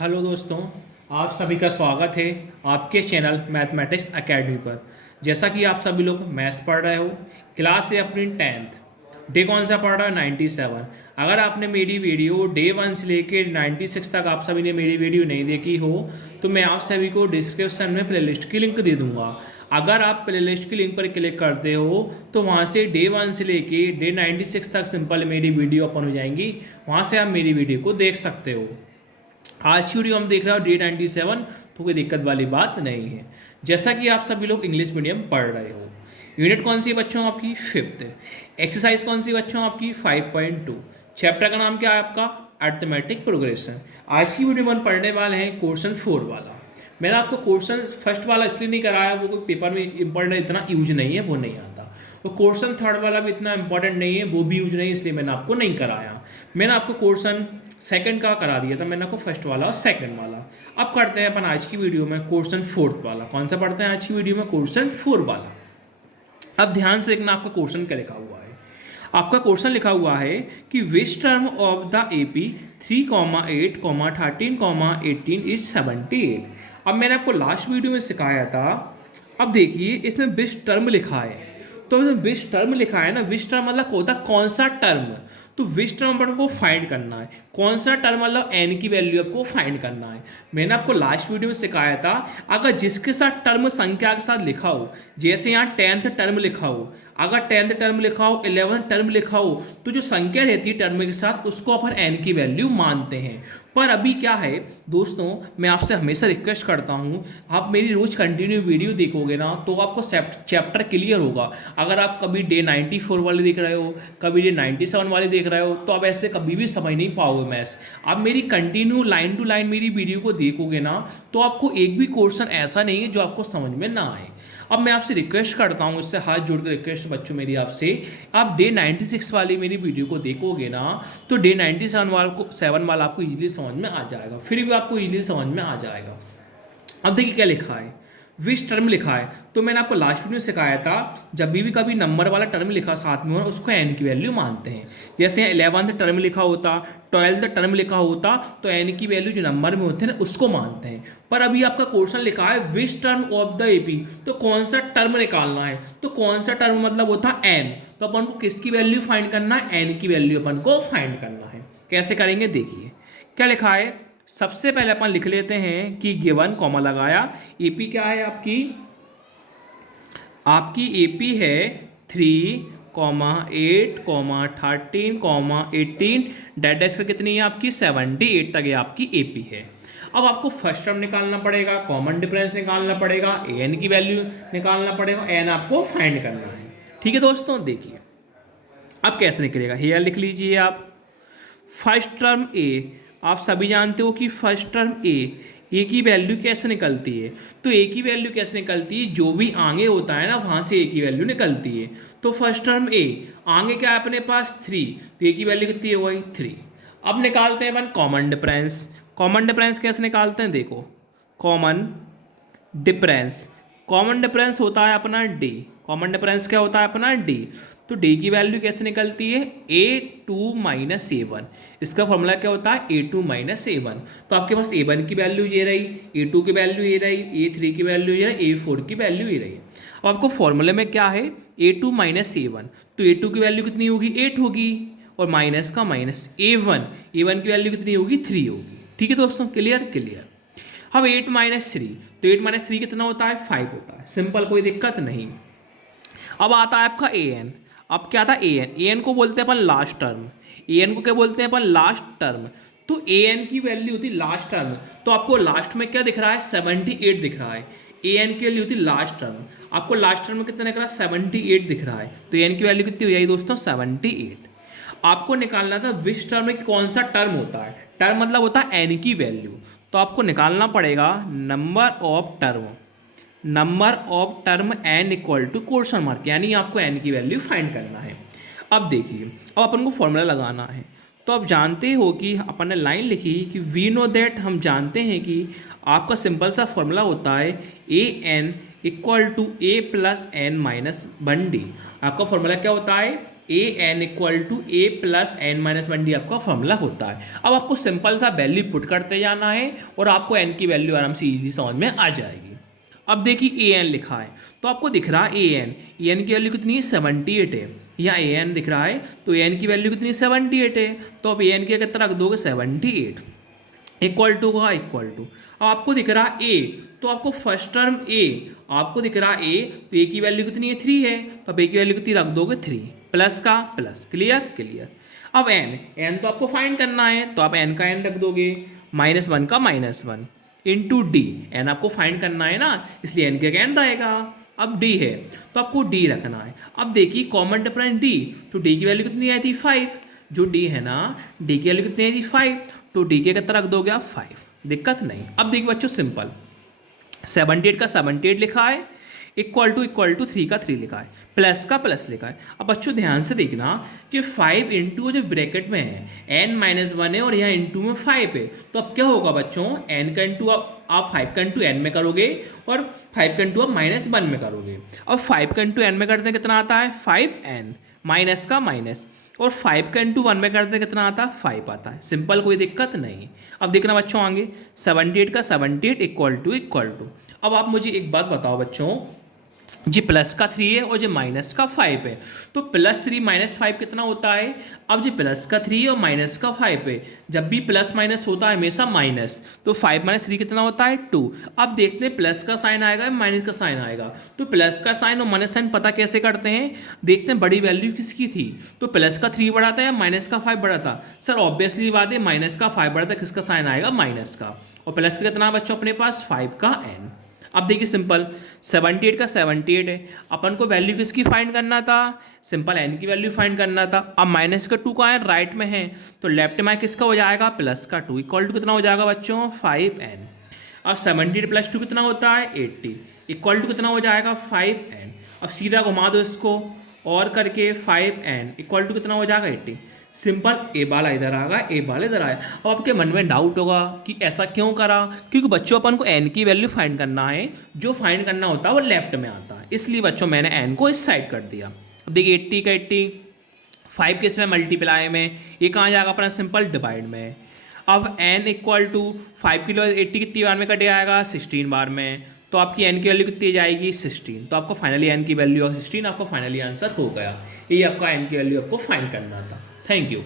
Hello दोस्तों, आप सभी का स्वागत है आपके चैनल मैथमेटिक्स एकेडमी पर। जैसा कि आप सभी लोग मैथ्स पढ़ रहे हो, क्लास है अपनी 10th। डे कौन सा पढ़ रहा है? 97। अगर आपने मेरी वीडियो डे 1 से लेकर 96 तक आप सभी ने मेरी वीडियो नहीं देखी हो तो मैं आप सभी को डिस्क्रिप्शन में प्लेलिस्ट की लिंक दे दूंगा। अगर आप प्लेलिस्ट की लिंक पर क्लिक करते हो तो वहाँ से डे 1 से लेके डे 96 तक सिंपल मेरी वीडियो ओपन हो जाएंगी। वहाँ से आप मेरी वीडियो को देख सकते हो। आज की वीडियो हम देख रहे हो डे 97, तो कोई दिक्कत वाली बात नहीं है। जैसा कि आप सभी लोग इंग्लिश मीडियम पढ़ रहे हो, यूनिट कौन सी बच्चों आपकी? 5th। एक्सरसाइज कौन सी बच्चों आपकी? 5.2। चैप्टर का नाम क्या है आपका? Arithmetic progression. आज की वीडियो में हम पढ़ने वाले हैं क्वेश्चन 4 वाला। मैंने आपको क्वेश्चन फर्स्ट वाला इसलिए नहीं कराया, वो कोई पेपर में इंपॉर्टेंट इतना यूज नहीं है, वो नहीं आता। तो क्वेश्चन थर्ड वाला भी इतना इंपॉर्टेंट नहीं है, वो भी यूज नहीं है, इसलिए मैंने आपको नहीं कराया। मैंने आपको क्वेश्चन सेकंड का करा दिया था, मैंने आपको फर्स्ट वाला और सेकंड वाला। अब करते हैं अपन आज की वीडियो में क्वेश्चन फोर्थ वाला। कौन सा पढ़ते हैं आज की वीडियो में? क्वेश्चन 4 वाला। अब ध्यान से देखना आपका क्वेश्चन क्या लिखा हुआ है। आपका क्वेश्चन लिखा हुआ है कि which term of the AP 3, 8, 13, 18 is 78। अब मैंने आपको लास्ट वीडियो में सिखाया था। अब देखिए इसमें विच टर्म लिखा है, तो विच टर्म लिखा है ना, विच टर्म मतलब होता है कौन सा टर्म। तो विच टर्म अपन को फाइंड करना है, कौन सा टर्म मतलब एन की वैल्यू आपको फाइंड करना है। मैंने आपको लास्ट वीडियो में सिखाया था, अगर जिसके साथ टर्म संख्या के साथ लिखा हो, जैसे यहाँ 10th टर्म लिखा हो, अगर 10th टर्म लिखा हो, 11th टर्म लिखा हो, तो जो संख्या रहती है टर्म के साथ उसको अपन एन की वैल्यू मानते हैं। पर अभी क्या है दोस्तों, मैं आपसे हमेशा रिक्वेस्ट करता हूँ, आप मेरी रोज कंटिन्यू वीडियो देखोगे ना तो आपको चैप्टर क्लियर होगा। अगर आप कभी डे 94 वाले देख रहे हो, कभी डे 97 वाले देख रहे हो, तो आप ऐसे कभी भी समझ नहीं पाओगे मैथ्स। आप मेरी कंटिन्यू लाइन टू लाइन मेरी वीडियो को देखोगे ना तो आपको एक भी क्वेश्चन ऐसा नहीं है जो आपको समझ में ना आए। अब मैं आपसे रिक्वेस्ट करता हूँ, इससे हाथ जोड़ कर रिक्वेस्ट बच्चों मेरी आपसे, आप डे 96 वाली मेरी वीडियो को देखोगे ना तो डे 97 वाला आपको इजीली समझ में आ जाएगा, फिर भी आपको इजीली समझ में आ जाएगा। अब देखिए क्या लिखा है, विच टर्म लिखा है। तो मैंने आपको लास्ट वीडियो में सिखाया था, जब भी कभी नंबर वाला टर्म लिखा साथ में उसको एन की वैल्यू मानते हैं। जैसे 11th टर्म लिखा होता, 12th टर्म लिखा होता, तो एन की वैल्यू जो नंबर में होते हैं ना उसको मानते हैं। पर अभी आपका क्वेश्चन लिखा है which term of the AP, तो कौन सा टर्म निकालना है। तो कौन सा टर्म मतलब होता है एन, तो अपन को किसकी वैल्यू फाइंड करना है? एन की वैल्यू अपन को फाइंड करना है। कैसे करेंगे देखिए क्या लिखा है। सबसे पहले अपन लिख लेते हैं कि गिवन कॉमा लगाया, एपी क्या है आपकी? आपकी एपी है 3, 8, 13, 18, डैश का कितनी है आपकी? 78 तक ये आपकी एपी है। अब आपको फर्स्ट टर्म निकालना पड़ेगा, कॉमन डिफरेंस निकालना पड़ेगा, एन की वैल्यू निकालना पड़ेगा, एन आपको फाइंड करना है। ठीक है दोस्तों, देखिए अब कैसे निकलेगा। हेयर लिख लीजिए आप। फर्स्ट टर्म ए, आप सभी जानते हो कि फर्स्ट टर्म ए की वैल्यू कैसे निकलती है। तो ए की वैल्यू कैसे निकलती है, जो भी आगे होता है ना वहाँ से ए की वैल्यू निकलती है। तो फर्स्ट टर्म ए, आगे क्या है अपने पास 3, तो ए की वैल्यू कितनी हो गई? 3। अब निकालते हैं अपन कॉमन डिफरेंस। कॉमन डिफरेंस कैसे निकालते हैं देखो, कॉमन डिफरेंस, कॉमन डिफरेंस होता है अपना डी। कॉमन डिफरेंस क्या होता है अपना? डी। तो डी की वैल्यू कैसे निकलती है? A2 - A1। इसका फॉर्मूला क्या होता है? A2 - A1। तो आपके पास A1 की वैल्यू ये रही, A2 की वैल्यू ये रही, A3 की वैल्यू ये रही, A4 की वैल्यू ये रही। अब आपको फॉर्मूले में क्या है? A2 - A1, तो A2 की वैल्यू कितनी होगी? 8 होगी, और माइनस का माइनस A1 की वैल्यू कितनी होगी? 3 होगी। ठीक है दोस्तों, क्लियर क्लियर। अब 8 - 3, तो 8 - 3 कितना होता है? 5 होता है। सिंपल, कोई दिक्कत नहीं। अब आता है आपका an। अब क्या था? an को बोलते हैं अपन लास्ट टर्म। an को क्या बोलते हैं अपन? Last term. तो an की वैल्यू होती लास्ट टर्म, तो आपको लास्ट में क्या दिख रहा है? 78 दिख रहा है। an की वैल्यू होती लास्ट टर्म, आपको लास्ट टर्म में कितना दिख रहा है? 78 दिख रहा है। तो an की वैल्यू कितनी हो जाएगी दोस्तों? 78। आपको निकालना था विच टर्म में कौन सा टर्म होता है। टर्म मतलब होता है एन की वैल्यू, तो आपको निकालना पड़ेगा number of term. Number of term N equal to question mark, यानी आपको एन की वैल्यू फाइंड करना है। अब देखिए, अब अपन को फॉर्मूला लगाना है। तो आप जानते हो कि अपन ने लाइन लिखी कि वी नो दैट, हम जानते हैं कि आपका सिंपल सा फॉर्मूला होता है A N equal to A + n - 1D। आपका फॉर्मूला क्या होता है? A N equal to A plus N minus one D आपका फॉर्मूला होता है। अब आपको सिंपल सा वैल्यू पुट करते जाना है और आपको एन की वैल्यू आराम से इजीली समझ में आ जाएगी। अब देखिए ए एन लिखा है तो आपको दिख रहा है ए एन की वैल्यू कितनी है 78 है। यहाँ ए एन दिख रहा है तो ए एन की वैल्यू कितनी 78 है। तो अब ए एन की कितना रख दोगे 78 इक्वल टू का इक्वल टू। अब आपको दिख रहा ए तो आपको फर्स्ट टर्म ए आपको दिख रहा ए तो ए की वैल्यू कितनी है 3 है। तो अब ए की वैल्यू कितनी रख दोगे 3 प्लस का प्लस। Clear clear. अब एन तो आपको फाइंड करना है तो आप एन का एन रख दोगे -1 का -1 इंटू डी। एन आपको फाइंड करना है ना इसलिए एन के एन रहेगा। अब डी है तो आपको डी रखना है। अब देखिए कॉमन डिफरेंस डी तो डी की वैल्यू कितनी आई थी 5। जो डी है ना डी की वैल्यू कितनी आई थी 5 तो डी के कितना रख दोगे आप 5। दिक्कत नहीं। अब देखिए बच्चों सिंपल 78 का 78 लिखा है इक्वल टू 3 का 3 लिखा है प्लस का प्लस लिखा है। अब बच्चों ध्यान से देखना कि 5 इंटू जो ब्रैकेट में है n-1 है और यहाँ इंटू में 5 है तो अब क्या होगा बच्चों n का इंटू आप 5 का इंटू n में करोगे और 5 का इंटू आप -1 में करोगे। अब 5 का इंटू n में करते हैं कितना आता है 5n माइनस का माइनस और 5 का इंटू 1 में करते हैं कितना आता है 5 आता है। सिंपल कोई दिक्कत नहीं। अब देखना बच्चों आगे 78 का 78 इक्वल टू। अब आप मुझे एक बात बताओ बच्चों जी प्लस का 3 है और जो माइनस का 5 है तो +3 -5 कितना होता है। अब जो प्लस का 3 और माइनस का 5 है जब भी प्लस माइनस होता है हमेशा माइनस तो 5 - 3 कितना होता है 2। अब देखते हैं प्लस का साइन आएगा या माइनस का साइन आएगा। तो प्लस का साइन और माइनस साइन पता कैसे करते हैं देखते हैं बड़ी वैल्यू किसकी थी। तो प्लस का 3 बड़ा था या माइनस का 5 बड़ा था। सर ऑब्वियसली बात है माइनस का 5 बड़ा था किसका साइन आएगा माइनस का। और प्लस का कितना बच्चों अपने पास 5 का n। अब देखिए सिंपल 78 का 78 है अपन को वैल्यू किसकी फाइंड करना था सिंपल n की वैल्यू फाइंड करना था। अब माइनस का 2 का है राइट में है तो लेफ्ट में किसका हो जाएगा प्लस का 2 इक्वल टू कितना हो जाएगा बच्चों 5n। अब 78 + 2 कितना होता है 80 इक्वल टू कितना हो जाएगा 5n। अब सीधा घुमा दो इसको और करके 5n इक्वल टू कितना हो जाएगा 80। सिंपल ए वाला इधर आ गया ए वाला इधर आया। अब आपके मन में डाउट होगा कि ऐसा क्यों करा क्योंकि बच्चों अपन को एन की वैल्यू फाइंड करना है। जो फाइंड करना होता है वो लेफ्ट में आता है इसलिए बच्चों मैंने एन को इस साइड कर दिया। अब देखिए 80 का 80 5 किस में मल्टीप्लाई में ये कहाँ जाएगा अपना सिंपल डिवाइड में। अब n इक्वल टू 5 किलो 80 कितनी बार में कटे आएगा 16 बार में तो आपकी n की वैल्यू कितनी जाएगी 16। तो आपको फाइनली n की वैल्यू 16 आपका फाइनली आंसर हो गया। ये आपका n की वैल्यू आपको फाइंड करना था। Thank you.